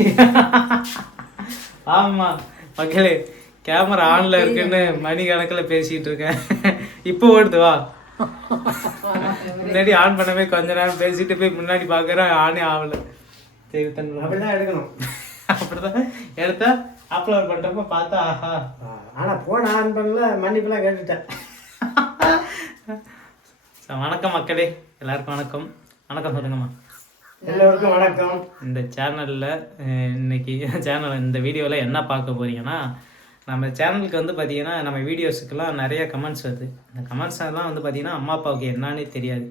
ஆமா மக்களே கேமரா ஆன்ல இருக்குன்னு மணி கணக்குல பேசிட்டு இருக்கேன். இப்போ ஓடுது வா. முன்னாடி ஆன் பண்ணவே கொஞ்ச நேரம் பேசிட்டு போய் முன்னாடி பாக்குறேன் ஆனே ஆகல. சரி தண்ணி அப்படிதான் எடுக்கணும். அப்படிதான் எடுத்தா அப்லோட் பண்றப்ப பார்த்தா ஆஹா. ஆ, ஆனா போன் ஆன் பண்ணல மன்னிப்புலாம் கேட்டுட்டேன். வணக்கம் மக்களே. எல்லாருக்கும் வணக்கம். வணக்கம் சொல்லுங்கம்மா. எல்லோருக்கும் வணக்கம். இந்த சேனலில் இன்னைக்கு சேனல் இந்த வீடியோவில் என்ன பார்க்க போறீங்கன்னா நம்ம சேனலுக்கு வந்து பார்த்தீங்கன்னா நம்ம வீடியோஸுக்கெல்லாம் நிறைய கமெண்ட்ஸ் வருது. இந்த கமெண்ட்ஸ் எல்லாம் வந்து பார்த்தீங்கன்னா அம்மா அப்பாவுக்கு என்னன்னே தெரியாது.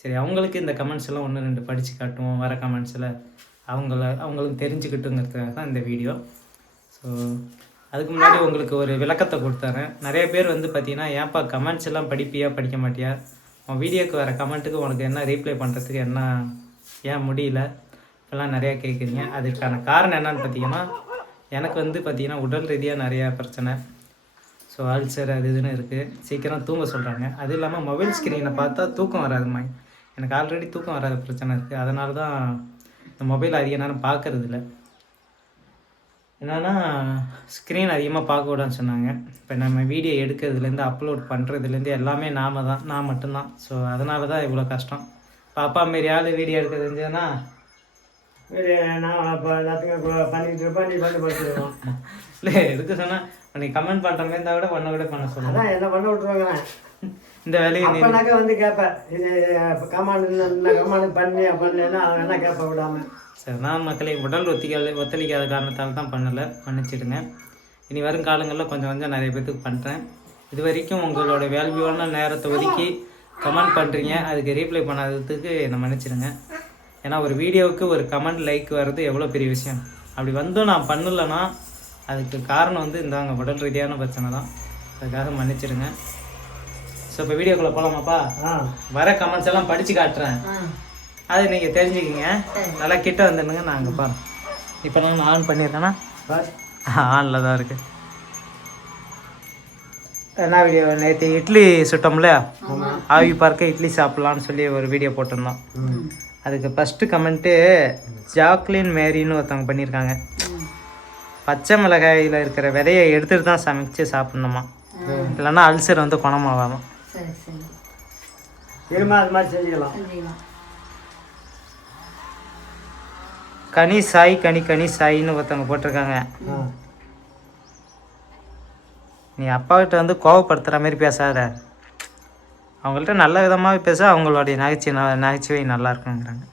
சரி அவங்களுக்கு இந்த கமெண்ட்ஸ் எல்லாம் ஒன்று ரெண்டு படித்து காட்டுவோம் வர கமெண்ட்ஸில் அவங்கள அவங்களுக்கு தெரிஞ்சுக்கிட்டுங்கிறதுக்காக தான் இந்த வீடியோ. ஸோ அதுக்கு முன்னாடி உங்களுக்கு ஒரு விளக்கத்தை கொடுத்துறேன். நிறைய பேர் வந்து பார்த்தீங்கன்னா ஏன்ப்பா கமெண்ட்ஸ் எல்லாம் படிப்பியா படிக்க மாட்டியா? உன் வீடியோக்கு வர கமெண்ட்டுக்கு உனக்கு என்ன ரீப்ளை பண்ணுறதுக்கு என்ன ஏன் முடியல? இப்போல்லாம் நிறையா கேட்குறீங்க அதுக்கான காரணம் என்னன்னு பார்த்தீங்கன்னா எனக்கு வந்து பார்த்திங்கன்னா உடல் ரீதியாக நிறையா பிரச்சனை. ஸோ அல்சர் அது இதுன்னு இருக்குது சீக்கிரம் தூங்க சொல்கிறாங்க அது இல்லாமல் மொபைல் ஸ்க்ரீனை பார்த்தா தூக்கம் வராதுமா எனக்கு ஆல்ரெடி தூக்கம் வராத பிரச்சனை இருக்குது அதனால தான் இந்த மொபைல் அதிக நேரம் பார்க்கறது இல்லை. என்னென்னா ஸ்க்ரீன் அதிகமாக பார்க்கக்கூடாதுன்னு சொன்னாங்க. இப்போ நம்ம வீடியோ எடுக்கிறதுலேருந்து அப்லோட் பண்ணுறதுலேருந்து எல்லாமே நாம தான் நான் மட்டும்தான். ஸோ அதனால தான் இவ்வளோ கஷ்டம். இப்போ அப்பா மாரி ஆள் வீடியோ எடுக்க தெரிஞ்சதுன்னா? இல்லை எதுக்கு சொன்னால் நீ கமெண்ட் பண்ணுற மாதிரி இருந்தால் விட பண்ண விட பண்ண சொல்லுங்கள் அதான் என்ன பண்ண விட்டுருவாங்க இந்த வேலையை அப்பனாக்கா வந்து கேட்பேன் இது கமாண்டு பண்ணி பண்ணேன்னா அவன் என்ன கேட்ப சரி நான் மக்களை உடல் ஒத்திக்காத ஒத்துழைக்காத காரணத்தால் தான் பண்ணலை. மன்னிச்சிடுங்க. இனி வரும் காலங்களில் கொஞ்சம் கொஞ்சம் நிறைய பேர்த்துக்கு பண்ணுறேன் இது வரைக்கும் உங்களோட வேல்யூவான நேரத்தை ஒதுக்கி கமெண்ட் பண்ணுறீங்க அதுக்கு ரீப்ளை பண்ணாததுக்கு என்னை மன்னிச்சிடுங்க. ஏன்னா ஒரு வீடியோவுக்கு ஒரு கமெண்ட் லைக் வர்றது எவ்வளோ பெரிய விஷயம். அப்படி வந்தும் நான் பண்ணலைன்னா அதுக்கு காரணம் வந்து இந்தாங்க உடல் ரீதியான பிரச்சனை தான். அதுக்காக மன்னிச்சிடுங்க. ஸோ இப்போ வீடியோக்குள்ளே போகலாமாப்பா வர கமெண்ட்ஸ் எல்லாம் படித்து காட்டுறேன். அது நீங்கள் தெரிஞ்சுக்கிங்க. நல்லா கிட்ட வந்துடுங்க நான் அங்கே பாருங்க. இப்போ நான் ஆன் பஸ் ஆனில் தான் இருக்குது என்ன வீடியோ நேற்று இட்லி சுட்டோம்ல? ஆவி பார்க்க இட்லி சாப்பிட்லான்னு சொல்லி ஒரு வீடியோ போட்டிருந்தோம். அதுக்கு ஃபஸ்ட்டு கமெண்ட்டு ஜாக்லின் மேரின்னு ஒருத்தவங்க பண்ணியிருக்காங்க. பச்சை மிளகாயில் இருக்கிற விதையை எடுத்துட்டு தான் சமைச்சு சாப்பிட்ணுமா? இல்லைன்னா அல்சர் வந்து குணமாகாமா. சரி சரி. திரும்ப அது மாதிரி செஞ்சுக்கலாம் செஞ்சுக்கலாம் கனி சாய் கனி கனி சாயின்னு ஒருத்தவங்க போட்டிருக்காங்க. நீ அப்பா கிட்ட வந்து கோவப்படுத்துகிற மாதிரி பேசாத. அவங்கள்ட்ட நல்ல விதமாக பேச அவங்களுடைய நகைச்சுவை ந- நகைச்சுவை நல்லா இருக்குங்கிறாங்க.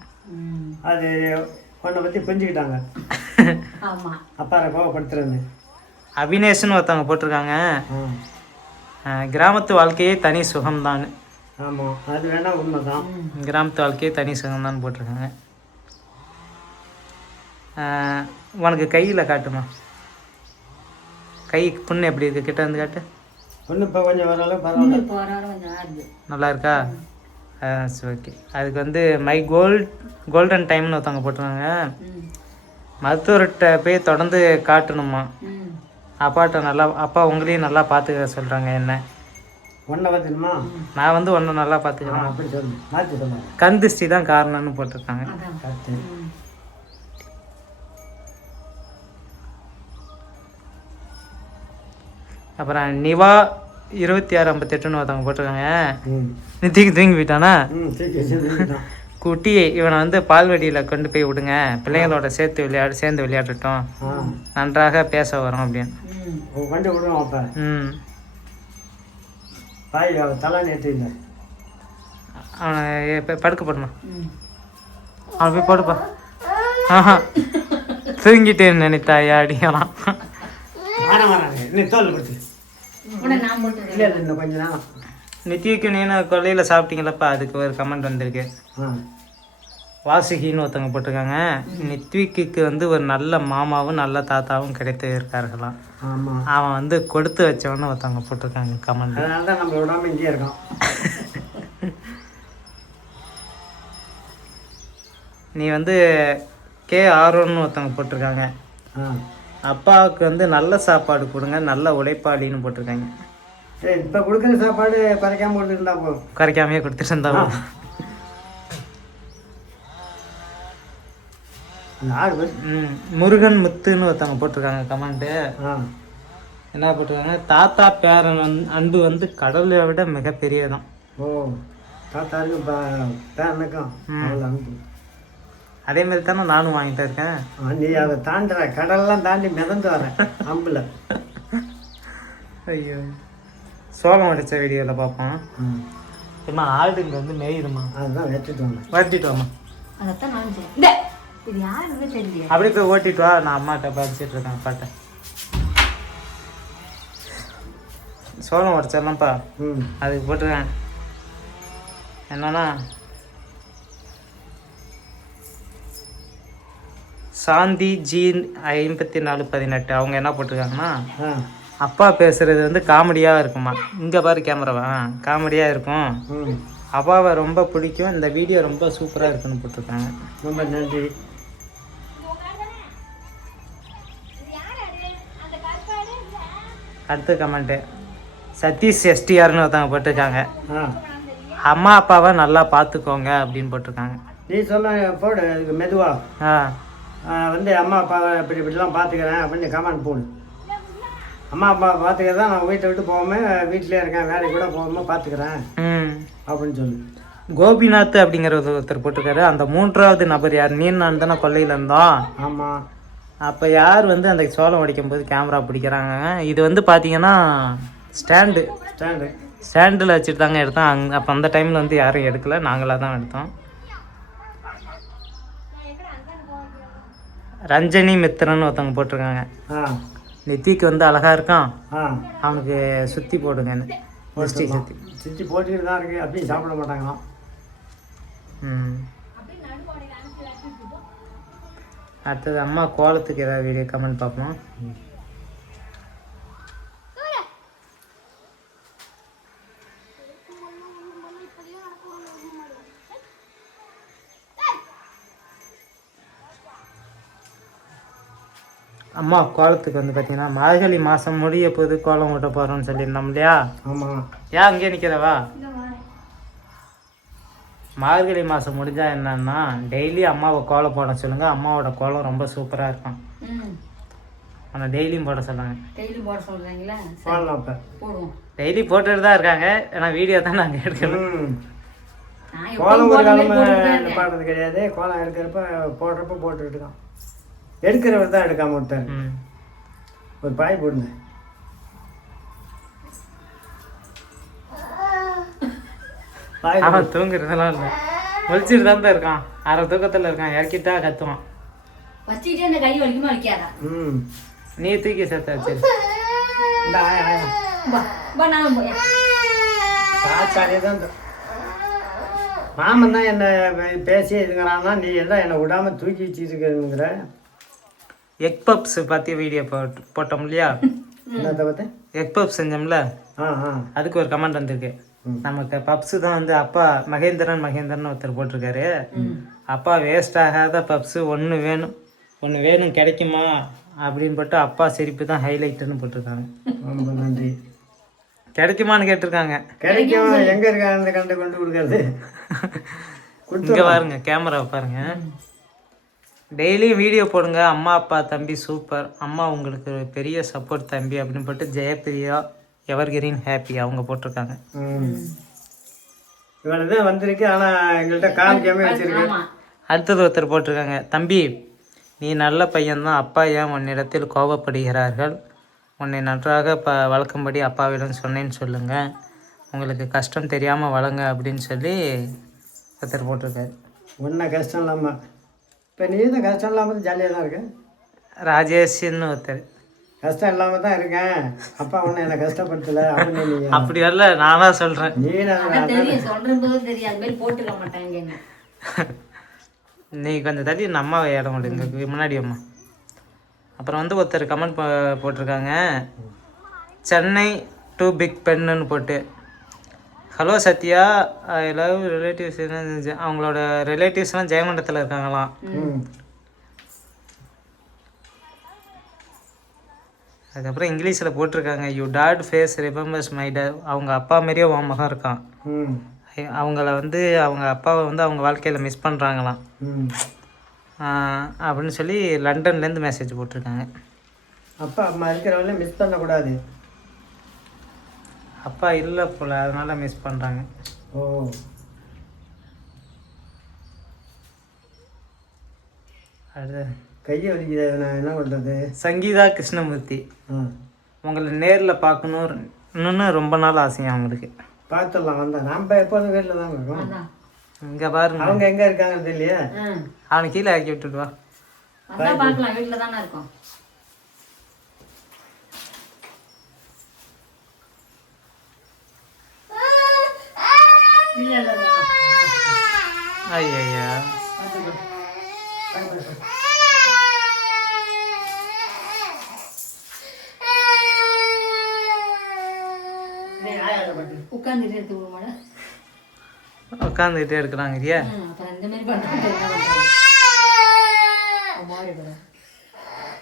அது உன்னை பற்றி புரிஞ்சுக்கிட்டாங்க. ஆமா. அப்பாரை கோவப்படுத்துறது. அபினேஷ்னு ஒருத்தவங்க போட்டிருக்காங்க. கிராமத்து வாழ்க்கையே தனி சுகம்தான். ஆமாம் அது வேணா உண்மைதான். கிராமத்து வாழ்க்கையே தனி சுகம்தான் போட்டிருக்காங்க. உனக்கு கையில் காட்டுமா? கை புண்ணு எப்படி இருக்கு? கிட்ட வந்து காட்டு. ஒன்றும் இப்போ கொஞ்சம் ஓரளவு பரவாயில்ல. நல்லா இருக்கா? சரி ஓகே அதுக்கு வந்து மை கோல்ட் கோல்டன் டைம்னு ஒருத்தவங்க போட்டிருக்காங்க ம். மருத்துவர்கிட்ட போய் தொடர்ந்து காட்டணுமா? அப்பாட்ட நல்லா அப்பா உங்களையும் நல்லா பார்த்துக்க சொல்கிறாங்க என்ன? ஒன்றை நான் வந்து ஒன்றை நல்லா பார்த்துக்கிறேன் கண் திருஷ்டி தான் காரணம்னு போட்டிருக்காங்க. அப்புறம் நிவா இருபத்தி ஆறு ஐம்பத்தெட்டுன்னு ஒருத்தவங்க போட்டிருக்காங்க. ம். நித்திக்கு தூங்கி போயிட்டானா? குட்டி இவனை வந்து பால்வடியில் கொண்டு போய் விடுங்க. பிள்ளைங்களோட சேர்த்து விளையாடு சேர்ந்து விளையாடட்டும். நன்றாக பேச வரும் அப்படின்னு. ம் உன் வண்டி விடுவோம் அப்போ. ம். பாய் தலை நேற்று இல்லை அவனை இப்போ படுக்க போடணும் ம். அவன் போய் போடுப்பா. ஆஹா. தூங்கிட்டேன்னு நினைத்தாயா அடிக்கலாம் இன்னும் தோல் படுத்து. இல்லை இல்லை இன்னும் கொஞ்ச நீனு கொல்லையில் சாப்பிட்டீங்களப்பா அதுக்கு ஒரு கமெண்ட் வந்திருக்கு. வாசுகின்னு ஒருத்தவங்க போட்டிருக்காங்க. நித்விக்கு வந்து ஒரு நல்ல மாமாவும் நல்ல தாத்தாவும் கிடைத்து இருக்கார்களாம். அவன் வந்து கொடுத்து வச்சவன்னு ஒருத்தவங்க போட்டிருக்காங்க கமெண்ட் அதனால தான் நம்மளை விடாம இங்கேயே இருக்கோம். நீ வந்து கே ஆர்வன்னு ஒருத்தவங்க போட்டிருக்காங்க. அப்பாவுக்கு வந்து நல்ல சாப்பாடு கொடுங்க நல்ல உழைப்பாளின்னு போட்டிருக்காங்க. சரி இப்போ கொடுக்குற சாப்பாடு குறைக்காம கொடுத்துருந்தா போதும் குறைக்காமையே கொடுத்துட்டு இருந்தாலும் இந்த ஆறு பேர் ம், முருகன் முத்துன்னு ஒருத்தவங்க போட்டிருக்காங்க கமெண்ட்டு. என்ன போட்டிருக்காங்க? தாத்தா பேரன் வந்து அன்பு வந்து கடலை விட மிகப்பெரியதான் ஓ தாத்தாருக்கும் பேரனுக்கும் அனுப்பு அதே மாதிரி தானே நானும் வாங்கிட்டு இருக்கேன். நீ அதை தாண்டுற. கடல்லாம் தாண்டி மிதந்து வர அம்பில். ஐயோ. சோளம் அடித்த வீடியோவில் பார்ப்போம். ம். ஏம்மா ஆடு இங்கே வந்து மேயுதுமா அதுதான் வச்சுட்டு வந்தேன். வரட்டிட்டு வாம்மா. அதைத்தான் இது தெரியல அப்படியே போய் ஓட்டிட்டு வா. நான் அம்மாட்ட படிச்சுட்டு இருக்கேன் அப்பாட்ட. சோளம் உடச்சிடலாம்ப்பா ம். அதுக்கு போட்டிருக்கேன். என்னன்னா சாந்தி ஜீன் ஐம்பத்தி நாலு பதினெட்டு. அவங்க என்ன போட்டிருக்காங்கன்னா அப்பா பேசுறது வந்து காமெடியாக இருக்குமா? இங்கே பாரு கேமராவா காமெடியாக இருக்கும். அப்பாவை ரொம்ப பிடிக்கும். இந்த வீடியோ ரொம்ப சூப்பராக இருக்குன்னு போட்டிருக்காங்க. ரொம்ப நன்றி. அடுத்த கமெண்ட்டு சதீஷ் எஸ்டிஆர்னு ஒருத்தவங்க போட்டிருக்காங்க. அம்மா அப்பாவை நல்லா பார்த்துக்கோங்க அப்படின்னு போட்டிருக்காங்க. நீ சொன்ன போடு இதுக்கு மெதுவா. ஆ ஆ, வந்து அம்மா அப்பாவை இப்படி இப்படிலாம் பார்த்துக்கிறேன் அப்படின்னு கமெண்ட் போடு. அம்மா அப்பா பார்த்துக்கிறதா நான் வீட்டை விட்டு போகாமல் வீட்டிலே இருக்கேன் வேலைக்கு கூட போகாமல் பார்த்துக்கிறேன் ம். அப்படின்னு சொல்லு. கோபிநாத் அப்படிங்கிற ஒரு ஒருத்தர் போட்டிருக்காரு. அந்த மூன்றாவது நபர் யார்? நீ நான் தானே கொல்லையில் இருந்தோம் ஆமாம் அப்போ யார் வந்து அந்த சோளம் உடைக்கும் போது கேமரா பிடிக்கிறாங்க? இது வந்து பார்த்தீங்கன்னா ஸ்டாண்டு. ஸ்டாண்டு. ஸ்டாண்டில் வச்சுட்டு தாங்க எடுத்தோம் அங் அப்போ அந்த டைமில் வந்து யாரும் எடுக்கல. நாங்களாக தான் எடுத்தோம். ரஞ்சனி மித்திரன்னு ஒருத்தவங்க போட்டிருக்காங்க. நித்திக்கு வந்து அழகா இருக்கான். அவனுக்கு சுற்றி போடுங்கன்னு. திருஷ்டி சுற்றி சித்தி. போட்டுக்கிட்டு தான் இருக்கு. அப்படியும் சாப்பிட மாட்டாங்களாம். ம். அடுத்தது அம்மா கோலத்துக்கு ஏதாவது வீடியோ கமெண்ட் பார்ப்போம்? அம்மா கோலத்துக்கு வந்து பார்த்தீங்கன்னா மார்கழி மாதம் முடிய போது கோலம் விட்ட போகிறோம்னு சொல்லியிருந்தோம் இல்லையா? ஆமாம் ஏன் அங்கேயே நிற்கிறவா மார்கழி மாதம் முடிஞ்சா என்னன்னா டெய்லி அம்மாவை கோலம் போட சொல்லுங்க. அம்மாவோட கோலம் ரொம்ப சூப்பராக இருக்கும். ம். ஆனால் டெய்லியும் போட சொல்லுங்க டெய்லி போட சொல்றீங்களா? சரி, போடலாம் இப்போ போடுவோம். டெய்லி போட்டுட்டு தான் இருக்காங்க. ஏன்னா வீடியோ தான் நாங்கள் எடுக்கணும். கோலம் ஒரு போடுற மாதிரி காலமாக போட்டுட்டு தான் இருக்கேன். நிப்பாடுறது கிடையாது. கோலம் எடுக்கிறப்ப போடுறப்ப போட்டுக்கிட்டு தான். எடுக்கிறவர் தான் எடுக்காம விட்டார். ம். ஒரு பாய் போடுங்க. அவன் தூங்குறதெல்லாம் இல்லை. முழிச்சிட்டு தான் தான் இருக்கான். அரை தூக்கத்தில் இருக்கான். இறக்கிட்டா கத்துவான். வச்சுக்கிட்டே அந்த கை வலிக்குமா வலிக்காதா? ம். நீ தூக்கி சேர்த்த வச்சிரு. மாமன் தான் என்னை பேசி இதுங்கிறான்னா நீ எல்லாம் என்னை விடாம தூக்கி வச்சுருக்குங்கிற எக் பப்ஸ் பற்றி வீடியோ போட்டு போட்டோம் இல்லையா? எக் பப்ஸ் செஞ்சோம்ல? அதுக்கு ஒரு கமெண்ட் வந்திருக்கு. நமக்கு பப்ஸு தான் வந்து அப்பா மகேந்திரன் மகேந்திரன் ஒருத்தர் போட்டிருக்காரு. அப்பா வேஸ்ட் ஆகாத பப்ஸு ஒன்று வேணும். ஒன்று வேணும் கிடைக்குமா? அப்படின்னு போட்டு அப்பா சிரிப்பு தான் ஹைலைட்டுன்னு போட்டிருக்காங்க. ரொம்ப நன்றி. கிடைக்குமான்னு கேட்டிருக்காங்க. கிடைக்கும் எங்கே இருக்கா அந்த கண்டு கொண்டு கொடுக்கறது? இங்கே பாருங்க கேமரா பாருங்க. டெய்லியும் வீடியோ போடுங்க. அம்மா அப்பா தம்பி சூப்பர் அம்மா உங்களுக்கு பெரிய சப்போர்ட் தம்பி அப்படின்னு போட்டு ஜெயப்பிரியா எவர்கிரீன் ஹாப்பி அவங்க போட்டிருக்காங்க. ம். இவ்வளோ தான் வந்திருக்கு ஆனால் எங்கள்கிட்ட காமிக்காம அடுத்தது ஒருத்தர் போட்டிருக்காங்க. தம்பி நீ நல்ல பையன்தான். அப்பா ஏன் உன்னிடத்தில் கோபப்படுகிறார்கள் உன்னை நன்றாக ப வளர்க்கும்படி அப்பாவிடம் சொன்னேன்னு சொல்லுங்க. உங்களுக்கு கஷ்டம் தெரியாமல் வளங்க அப்படின்னு சொல்லி ஒருத்தர் போட்டிருக்காரு. ஒன்றும் கஷ்டம் இல்லாமல் இப்போ நீ தான் கஷ்டம் இல்லாமல் ஜாலியாக தான் இருக்க. ராஜேஷ்னு ஒருத்தர். கஷ்டம் இல்லாமல் தான் இருக்கேன். அப்பா ஒன்றும் என்னை கஷ்டப்படுத்தலை அப்படின்னு நீ அப்படி வரல நானாக சொல்கிறேன் நீ நான் அதான் தெரியும் சொல்றது தெரியும். அது மாதிரி போட்டுக்க மாட்டாங்க நீ கொஞ்சம் தள்ளி இந்த அம்மாவை இடம் விடுங்க முன்னாடி அம்மா. அப்புறம் வந்து ஒருத்தர் கமெண்ட் போட்டிருக்காங்க. சென்னை டு பிக் பென்னுன்னு போட்டு. ஹலோ சத்யா லவ் ரிலேட்டிவ்ஸ் அவங்களோட ரிலேட்டிவ்ஸ்லாம் ஜெயமண்டத்தில் இருக்காங்களாம். அதுக்கப்புறம் இங்கிலீஷில் போட்டிருக்காங்க. You dot face remembers my டா அவங்க அப்பா மாரியே உன் மகன் இருக்கான். அவங்கள வந்து அவங்க அப்பாவை வந்து அவங்க வாழ்க்கையில் மிஸ் பண்ணுறாங்களாம் அப்படின்னு சொல்லி லண்டன்லேருந்து மெசேஜ் போட்டிருக்காங்க. அப்பா அம்மா இருக்கிறவங்களே மிஸ் பண்ணக்கூடாது. அப்பா இல்லை போல் அதனால மிஸ் பண்ணுறாங்க ஓ. அது கையை வலிக்குது நான் என்ன பண்ணுறது சங்கீதா கிருஷ்ணமூர்த்தி. உங்களை நேரில் பார்க்கணுன்னு ரொம்ப நாள் ஆசைங்க அவங்களுக்கு. பார்த்துடலாம் வந்தேன் நம்ம எப்போதும் வீட்டில் தான் இருக்கோம். இங்கே பாருங்க. அவங்க எங்கே இருக்காங்கன்னு தெரியலையே? ம் அவனை கீழே இறக்கி விட்டுட்டு வா. பார்க்கலாம் வீட்டில் தானே இருக்கோம் இல்லை இல்லை ஐயா உட்காந்துட்டு இருக்கிறாங்க இல்லையா?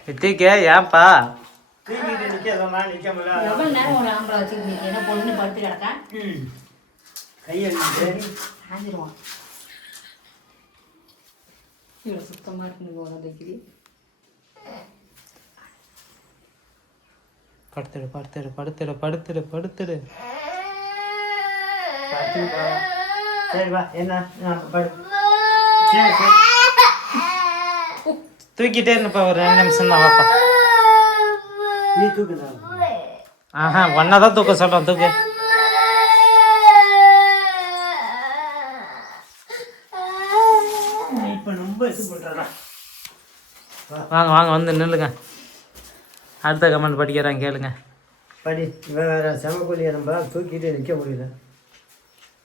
எத்திக்கே ஏன்பா? தூக்கிட்டு நிற்க சொன்னா நிற்க முடியல எவ்வளோ நேரம் ஒரு ஆம்பளை வச்சுக்கிட்டு நிற்க என்ன பொண்ணு படுத்து கிடக்கா கையை வலிக்குது ஆஞ்சிருவான் இவ்வளோ சுத்தமாக இருக்குன்னு உடம்பு வைக்கிறி படுத்துடு படுத்துடு படுத்துடு படுத்துடு. படுத்துடு. சரி வா என்ன தூக்கிட்டே இருப்பா ஒரு ரெண்டு நிமிஷம் தான் வாப்பா. நீ தூக்குதா ஆஹா ஒன்னா தான் தூக்க சொல்கிறேன் தூக்கு நீ இப்போ ரொம்ப இது பண்ணுறதா வாங்க வாங்க வந்து நில்லுங்க. அடுத்த கமெண்ட் படிக்கிறாங்க கேளுங்க. படி இவன் வேற செமக்கூலியை நம்ம தூக்கிட்டு நிற்க முடியல.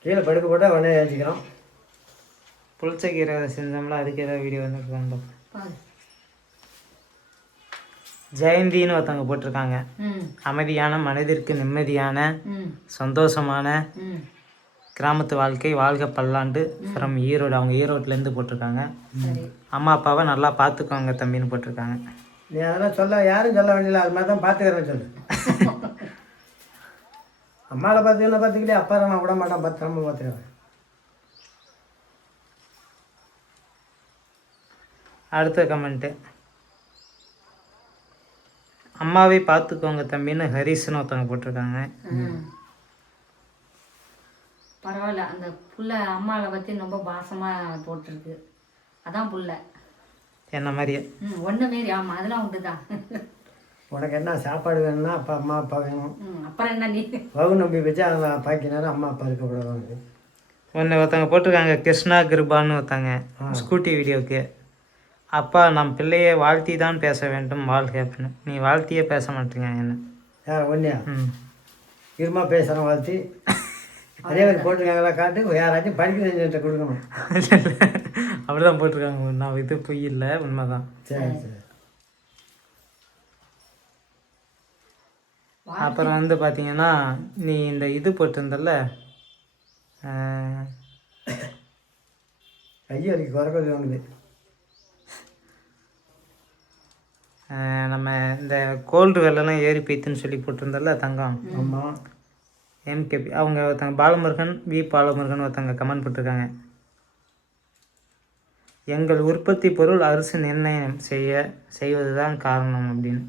கீழே படுக்க போட்டால் உடனே எழுச்சிக்கிறோம் புளிச்ச கீரை செஞ்சோம்ல அதுக்கு ஏதாவது வீடியோ வந்துருக்காங்க பாரு. ஜெயந்தின்னு ஒருத்தவங்க போட்டிருக்காங்க. ம். அமைதியான மனதிற்கு நிம்மதியான ம். சந்தோஷமான ம். கிராமத்து வாழ்க்கை வாழ்க பல்லாண்டு. ஃப்ரம் ஈரோடு அவங்க ஈரோட்லேருந்து போட்டிருக்காங்க. சரி. அம்மா அப்பாவை நல்லா பார்த்துக்கோங்க தம்பின்னு போட்டிருக்காங்க. நீ அதெல்லாம் சொல்ல யாரும் சொல்ல வேண்டியல அது மாதிரி தான் பார்த்துக்கிறேன்னு சொல்லு. அம்மாவை பார்த்துக்கலாம் பார்த்துக்கிட்டே அப்பா நான் விட மாட்டேன். பத்திரமா பார்த்துக்கிறேன். அடுத்த கமெண்ட்டு அம்மாவை பார்த்துக்கோங்க தம்பின்னு ஹரிஸ்னு ஒருத்தவங்க போட்டிருக்காங்க. பரவாயில்ல அந்த புள்ள அம்மாவை பற்றி ரொம்ப பாசமாக போட்டிருக்கு. அதான் புள்ள. என்ன மாதிரியே? ம் ஒன்று மாரி ஆமாம் அதெல்லாம் உண்டு தான் உனக்கு என்ன சாப்பாடு வேணும்னா அப்பா அம்மா அப்பா வேணும். அப்புறம் என்ன நீ? வகு நம்பி வச்சு அவங்க பாக்கினாரு அம்மா அப்பா இருக்கக்கூடாது அவனுக்கு ஒன்று ஒருத்தவங்க போட்டிருக்காங்க கிருஷ்ணா கிருபான்னு ஒருத்தங்க ஸ்கூட்டி வீடியோவுக்கு. அப்பா நம் பிள்ளையை வாழ்த்தி தான் பேச வேண்டும் வாழ்க அப்படின்னு. நீ வாழ்த்தியே பேச மாட்டேங்க என்ன? யார் ஒன்றியா ம். இருமா பேசுகிறேன் வாழ்த்தி. அதே மாதிரி போட்டிருக்காங்களா காட்டு? யாராச்சும் படிக்க செஞ்சுட்டு கொடுக்கணும். அப்படிதான் போட்டிருக்காங்க. நான் இது பொய் இல்லை. உண்மைதான். சரி சரி. அப்புறம் வந்து பார்த்தீங்கன்னா நீ இந்த இது வரைக்கும் குறைக்கிறது உனக்கு ஆஹ், நம்ம இந்த கோல்டு வெள்ளெல்லாம் ஏறி போய்த்துன்னு சொல்லி போட்டிருந்தல்ல தங்கம். ஆமாம் எம்கேபி அவங்க ஒருத்தங்க பாலமுருகன் வி பாலமுருகன் ஒருத்தங்க கமெண்ட் போட்டிருக்காங்க. எங்கள் உற்பத்தி பொருள் அரசு நிர்ணயம் செய்ய செய்வது தான் காரணம் அப்படின்னு.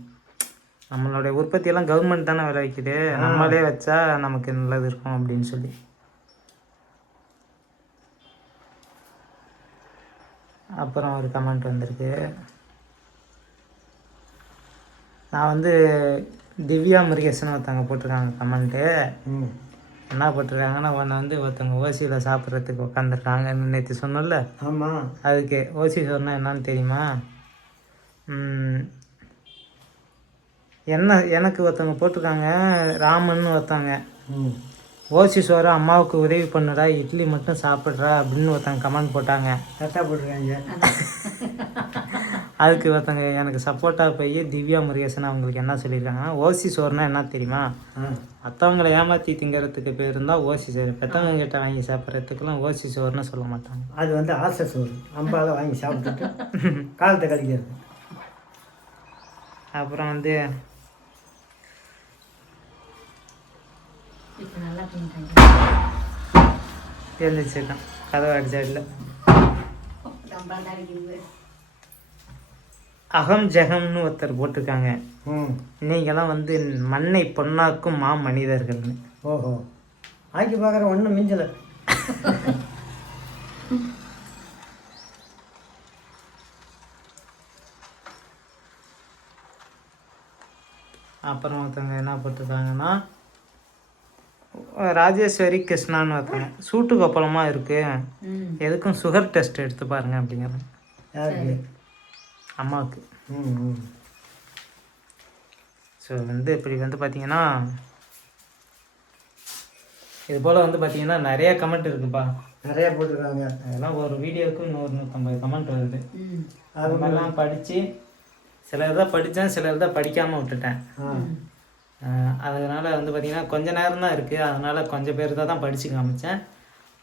நம்மளுடைய உற்பத்தியெல்லாம் கவர்மெண்ட் தானே விளைவிக்குது நம்மளே வச்சா நமக்கு நல்லது இருக்கும் அப்படின்னு சொல்லி. அப்புறம் ஒரு கமெண்ட் வந்திருக்கு. நான் வந்து திவ்யா முருகேசன் ஒருத்தவங்க போட்டிருக்காங்க கமெண்ட்டு. ம். என்ன போட்டிருக்காங்கன்னா ஒன்று வந்து ஒருத்தவங்க ஓசியில் சாப்பிட்றதுக்கு உட்காந்துருக்காங்கன்னு நேற்று சொன்னோம்ல. ஆமாம் அதுக்கு ஓசி சொன்னால் என்னன்னு தெரியுமா? என்ன எனக்கு ஒருத்தவங்க போட்டிருக்காங்க ராமன் ஒருத்தவங்க. ஓசி சோறு அம்மாவுக்கு உதவி பண்ணுடா இட்லி மட்டும் சாப்பிட்றா அப்படின்னு ஒருத்தவங்க கமெண்ட் போட்டாங்க. கரெக்டாக போட்டிருக்காங்க. அதுக்கு ஒருத்தவங்க எனக்கு சப்போர்ட்டாக போய் திவ்யா முருகேசன் அவங்களுக்கு என்ன சொல்லியிருக்காங்கன்னா ஓசி சோறுனா என்ன தெரியுமா? மற்றவங்களை ஏமாற்றி திங்கிறதுக்கு பேர் இருந்தால் ஓசி சோறு பெற்றவங்க கிட்ட வாங்கி சாப்பிட்றதுக்கெல்லாம் ஓசி சோறுன்னு சொல்ல மாட்டாங்க. அது வந்து ஆசை சோறு. அம்பால வாங்கி சாப்பிட்டுட்டு காலத்தை கழிக்கிறது. அப்புறம் வந்து எழுந்திரிச்சிருக்கான். கதவை அடிச்சா இல்லை ரொம்ப தான் இருக்குது அகம் ஜெகம்னு ஒருத்தர் போட்டிருக்காங்க. ம். நீங்களாம் வந்து மண்ணை பொன்னாக்கும் மா மனிதர்கள்னு. ஓஹோ. ஆக்கி பார்க்குற ஒன்றும் மிஞ்சலை. அப்புறம் ஒருத்தவங்க என்ன போட்டிருக்காங்கன்னா ராஜேஸ்வரி கிருஷ்ணான்னு ஒருத்தவங்க சூட்டு கொப்பளமாக இருக்கு. ம். எதுக்கும் சுகர் டெஸ்ட் எடுத்து பாருங்க அப்படிங்கிறாங்க. யாருக்கு? அம்மாவுக்கு. ஸோ வந்து இப்படி வந்து பார்த்தீங்கன்னா இது போல் வந்து பார்த்தீங்கன்னா நிறைய கமெண்ட் இருக்குப்பா. நிறைய போட்டிருக்காங்க. அதெல்லாம் ஒரு வீடியோவுக்கு நூறு நூற்றம்பது கமெண்ட் வருது. அது மாதிரிலாம் படித்து சில இதை படித்தேன் சில இதை படிக்காமல் விட்டுட்டேன். அதனால வந்து பார்த்திங்கன்னா கொஞ்ச நேரம் தான் இருக்குது அதனால் கொஞ்சம் பேர் தான் தான் படித்து காமிச்சேன்.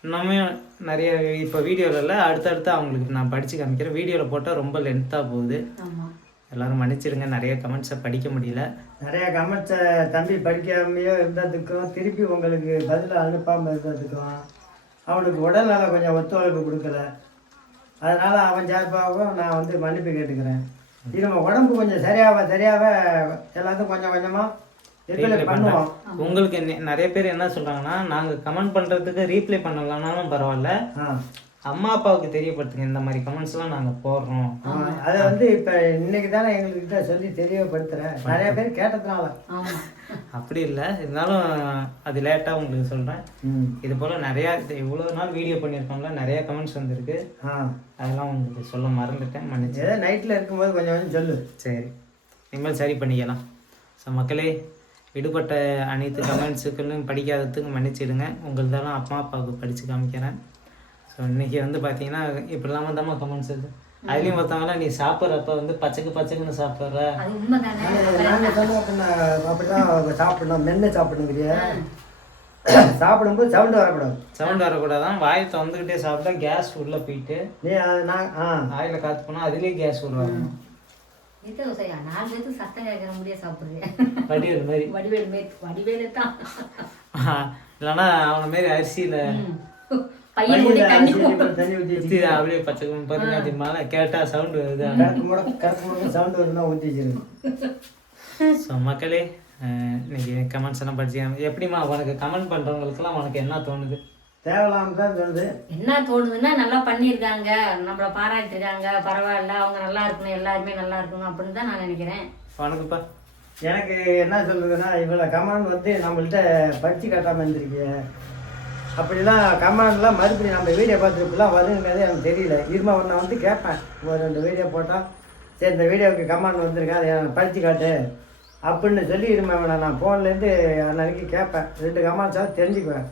இன்னுமே நிறைய இப்போ வீடியோவில் அடுத்தடுத்து அவங்களுக்கு நான் படித்து காமிக்கிறேன். வீடியோவில் போட்டால் ரொம்ப லென்த்தாக போகுது. எல்லோரும் மன்னிச்சிடுங்க நிறைய கமெண்ட்ஸை படிக்க முடியல. நிறைய கமெண்ட்ஸை தம்பி படிக்காமையோ இருந்ததுக்கும் திருப்பி உங்களுக்கு பதில் அனுப்பாமல் இருந்ததுக்கும் அவனுக்கு உடல்நல கொஞ்சம் ஒத்துழைப்பு கொடுக்கல. அதனால் அவன் சார்பாகவும் நான் வந்து மன்னிப்பு கேட்டுக்கிறேன். இது நம்ம உடம்பு கொஞ்சம் சரியாக சரியாக எல்லாத்தையும் கொஞ்சம் கொஞ்சமாக உங்களுக்கு நிறைய பேர் என்ன சொல்கிறாங்கன்னா நாங்கள் கமெண்ட் பண்ணுறதுக்கு ரீப்ளை பண்ணலனாலும் பரவாயில்ல. அம்மா அப்பாவுக்கு தெரியப்படுத்துங்க இந்த மாதிரி கமெண்ட்ஸ்லாம் நாங்கள் போடுறோம். ஆ, அதை வந்து இப்போ இன்னைக்கு தானே எங்கள்கிட்ட சொல்லி தெரியப்படுத்துகிறேன் நிறைய பேர் கேட்டதுனால. அப்படி இல்லை. இருந்தாலும் அது லேட்டாக உங்களுக்கு சொல்கிறேன் இது போல் நிறையா இவ்வளோ நாள் வீடியோ பண்ணியிருக்கோம்ல நிறைய கமெண்ட்ஸ் வந்திருக்கு. ஆ. அதெல்லாம் உங்களுக்கு சொல்ல மறந்துட்டேன் மன்னிச்சு ஏதோ நைட்டில் இருக்கும்போது கொஞ்சம் கொஞ்சம் சொல்லு. சரி. இனிமேல் சரி பண்ணிக்கலாம். ஸோ மக்களே விடுபட்ட அனைத்து கமெண்ட்ஸுக்குன்னு படிக்காததுக்கு மன்னிச்சிடுங்க. உங்களுதெல்லாம் அப்பா அப்பாவுக்கு படித்து காமிக்கிறேன். ஸோ இன்றைக்கி வந்து பார்த்தீங்கன்னா இப்படிலாம் வந்தாமல் கமெண்ட்ஸ் இருக்கு அதுலேயும் ஒருத்தவங்களாம் நீ சாப்பிட்றப்ப வந்து பச்சைக்கு பச்சைக்குன்னு சாப்பிட்ற. தானே அப்படிதான் சாப்பிடணும் மென்று சாப்பிடணுங்கிறியா? சாப்பிடும்போது சவுண்டு வரக்கூடாது. சவுண்ட் வரக்கூடாதான். வாயை திறந்துக்கிட்டே சாப்பிட்டா கேஸ் உள்ளே போயிட்டு நீ நான் ஆ. வாயில் காற்று போனால் அதுலேயே கேஸ் உருவாகும் இது சரியா நாலு பேருக்கு சத்தம் கேட்குற முடிய சாப்பிட்றேன் வடிவேல் மாதிரி. வடிவேல் மே வடிவேலு தான். இல்லைன்னா அவனை மாரி அரிசியில் ம். பையன் கூட தண்ணி ஊற்றி அப்படியே பச்சை பாருங்க அப்படிமால கேட்டால் சவுண்டு வருது. சவுண்டு வருதுன்னா ஊற்றி வச்சிருங்க ஸோ மக்களே இன்னைக்கு கமெண்ட்ஸ் எல்லாம் படிச்சு எப்படிம்மா உனக்கு கமெண்ட் பண்ணுறவங்களுக்குலாம் உனக்கு என்ன தோணுது? தேவலாம் தான் தோணுது என்ன தோணுதுன்னா நல்லா பண்ணியிருக்காங்க. நம்மளை பாராட்டிருக்காங்க பரவாயில்ல அவங்க நல்லா இருக்கணும் எல்லாருமே நல்லா இருக்கணும் அப்படின்னு தான் நான் நினைக்கிறேன். உனக்குப்பா எனக்கு என்ன சொல்லுதுன்னா இவ்வளோ கமாண்ட் வந்து நம்மள்ட்ட படித்து காட்டாமல் இருந்திருக்கிய அப்படிலாம் கமாண்ட்லாம் மறுபடியும் நம்ம வீடியோ பார்த்து இப்படிலாம் வருங்கிறது எனக்கு தெரியல. இருமா ஒன்று வந்து கேட்பேன். ஒரு ரெண்டு வீடியோ போட்டால் சரி இந்த வீடியோவுக்கு கமாண்ட் வந்திருக்கேன் அதை எனக்கு படித்து காட்டு. அப்படின்னு சொல்லி இருமா இவனை நான் ஃபோன்லேருந்து அன்னைக்கு கேட்பேன். ரெண்டு கமாண்ட்ஸாக தெரிஞ்சுக்குவேன்.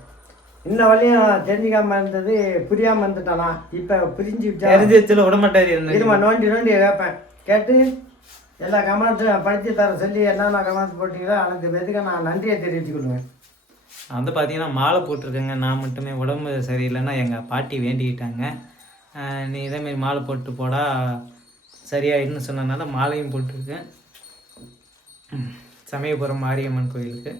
இன்ன வரையும் தெரிஞ்சுக்காம இருந்தது புரியாமல் இருந்துட்டானா? இப்போ புரிஞ்சு தெரிஞ்சு வச்சுல விடமாட்டாரு இருமா நோண்டி நோண்டி கேட்பேன். கேட்டு எல்லா கமெண்ட்ஸும் படித்து தர சொல்லி என்னென்ன கமெண்ட்ஸ் போட்டிங்களோ எனக்கு பேருக்கு நான் நன்றியை தெரிவித்துக்கொள்வேன் நான் வந்து பார்த்தீங்கன்னா மாலை போட்டிருக்கேங்க. நான் மட்டுமே உடம்பு சரியில்லைன்னா எங்கள் பாட்டி வேண்டிக்கிட்டாங்க. நீ இதேமாரி மாலை போட்டு போடா சரியாயிடுன்னு சொன்னதுனால மாலையும் போட்டிருக்கேன். சமயபுரம் மாரியம்மன் கோயிலுக்கு.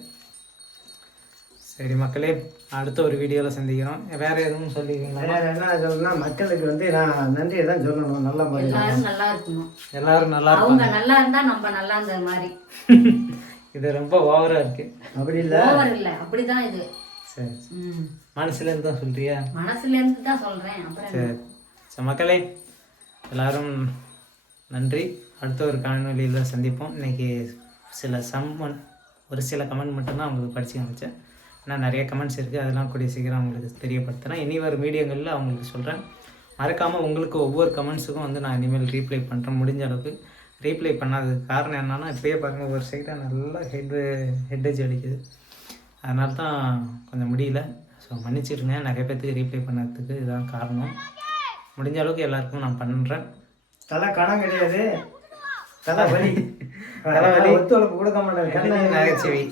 சரி மக்களே அடுத்த ஒரு வீடியோவில் சந்திக்கிறோம். வேற எதுவும் சொல்லிக்கிறீங்களா வேறு என்ன சொல்லணும்னா மக்களுக்கு வந்து நான் நன்றியை தான் சொல்லணும். நல்ல முறையில் எல்லாரும் நல்லா இருக்கணும். எல்லாரும் நல்லா அவங்க நல்லா இருந்தா நம்ம நல்லா இருந்த மாதிரி. இது ரொம்ப ஓவராக இருக்கு. அப்படி இல்லை. ஓவர் இல்லை. அப்படிதான் இது. சரி. ம். மனசுலேருந்து தான் சொல்றியா? மனசுல இருந்து தான் சொல்றேன். அப்புறம்? சரி. சரி மக்களே எல்லாரும் நன்றி. அடுத்த ஒரு காணொலியில் சந்திப்போம். இன்னைக்கு சில சம்மன் ஒரு சில கமெண்ட் மட்டும்தான் அவங்களுக்கு படித்து காமிச்சேன். ஆனால் நிறைய கமெண்ட்ஸ் இருக்குது அதெல்லாம் கூடிய சீக்கிரம் அவங்களுக்கு தெரியப்படுத்துகிறேன் இனி வரும் வீடியோங்களில் அவங்களுக்கு சொல்கிறேன் மறக்காமல் உங்களுக்கு ஒவ்வொரு கமெண்ட்ஸுக்கும் வந்து நான் இனிமேல் ரீப்ளை பண்ணுறேன் முடிஞ்ச அளவுக்கு ரீப்ளை பண்ணாததுக்கு காரணம் என்னன்னா இப்போயே பாருங்கள் ஒரு சைடாக நல்லா ஹெட் ஹெட்டேஜ் அடிக்குது. அதனால தான் கொஞ்சம் முடியல. ஸோ மன்னிச்சிடுங்க. நிறைய பேர்த்துக்கு ரீப்ளை பண்ணதுக்கு இதுதான் காரணம். முடிஞ்ச அளவுக்கு எல்லாருக்கும் நான் பண்ணுறேன் தலை கணம் கிடையாது. தலை வலி. தலைவலி. ஒத்துழைப்பு கொடுக்க மாட்டேன் நகைச்சுவை.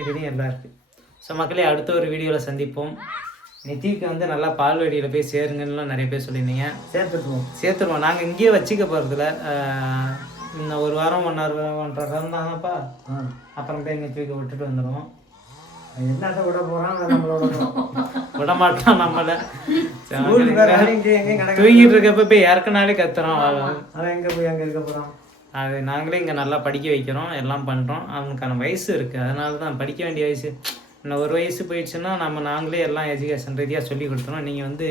இதுலேயும் எல்லாம் இருக்குது ஸோ மக்களே அடுத்த ஒரு வீடியோவில் சந்திப்போம். நித்திக்கு வந்து நல்லா பால்வடியில் போய் சேருங்கன்னுலாம் நிறைய பேர் சொல்லியிருந்தீங்க. சேர்த்துக்குவோம் சேர்த்துருவோம். நாங்கள் இங்கேயே வச்சுக்க போகிறதில்ல இன்னும் ஒரு வாரம் ஒன்றரை ஒன்றரை வாரம் தானப்பா அப்புறம் போய் நித்திக்கு விட்டுட்டு வந்துடுவோம் என்னத்த விட போகிறான் நம்மளோட விட மாட்டான் நம்மளை. தூங்கிட்டு இருக்கப்ப போய் கத்துறோம். அவன் எங்கே போய் அங்கே இருக்க போகிறான் அது நாங்களே இங்கே நல்லா படிக்க வைக்கிறோம். எல்லாம் பண்ணுறோம் அவனுக்கான வயசு இருக்குது அதனால தான் படிக்க வேண்டிய வயசு. இன்னும் ஒரு வயசு போயிடுச்சுன்னா நம்ம நாங்களே எல்லாம் எஜுகேஷன் ரீதியாக சொல்லி கொடுத்துறோம். நீங்கள் வந்து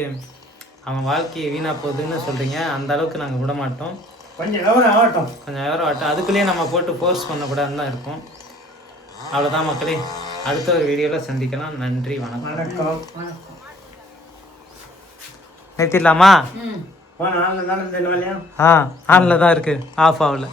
அவன் வாழ்க்கையை வீணாக போகுதுன்னு சொல்கிறீங்க அந்த அளவுக்கு நாங்கள் விட மாட்டோம். கொஞ்சம் விவரம் ஆகட்டும். கொஞ்சம் நேரம் ஆட்டும் அதுக்குள்ளேயே நம்ம போட்டு ஃபோர்ஸ் பண்ணக்கூடாதுன்னு தான் இருக்கும். அவ்வளோதான் மக்களே. அடுத்த ஒரு வீடியோவில் சந்திக்கலாம். நன்றி வணக்கம். வணக்கம். நிறுத்திடலாமா? ஆ ஆனில் தான் இருக்குது ஆஃப் ஆகல.